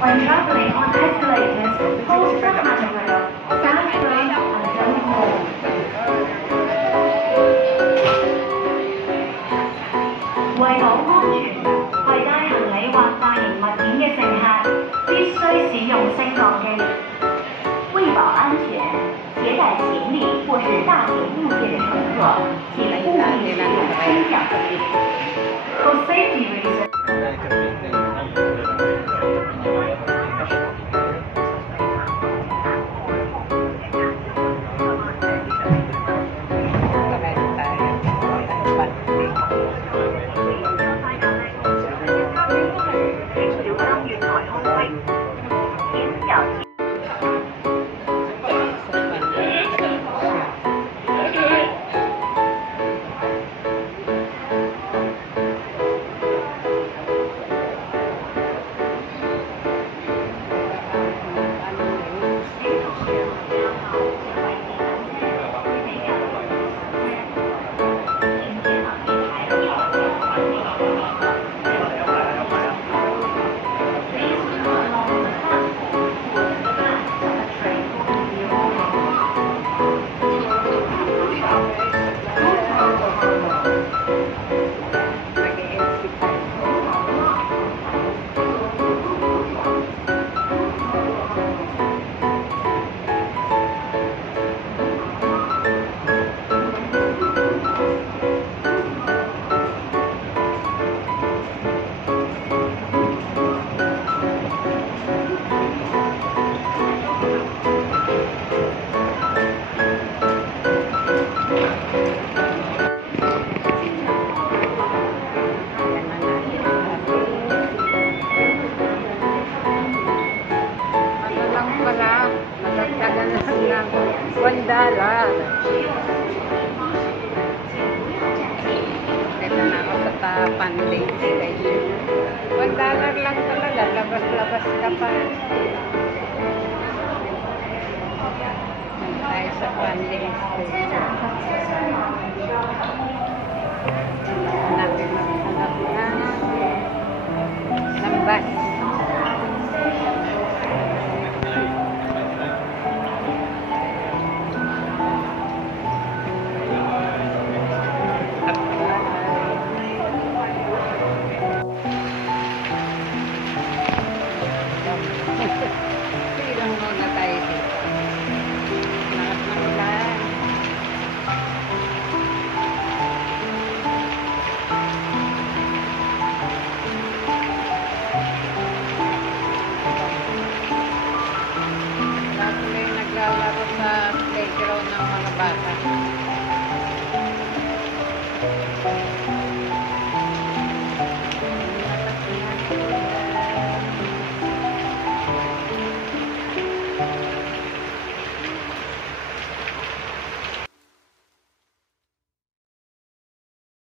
When traveling on escalators, hold the handrail, stand firm and don't fall. 為保安全，攜帶行李或大型物件嘅乘客必須使用升降機。為保安全，攜帶行李或是大型物件的乘客，請務必使用升降機。For safety reasons. $1. Ito na ako sa Panling Station. $1 lang talaga. Labas-labas ka pa. Tayo sa Panling Station. Hanapin ng bus. Silang muna tayo dito. Lakas ng ulan. Lahat na yung naglalaro sa playground ng mga bata.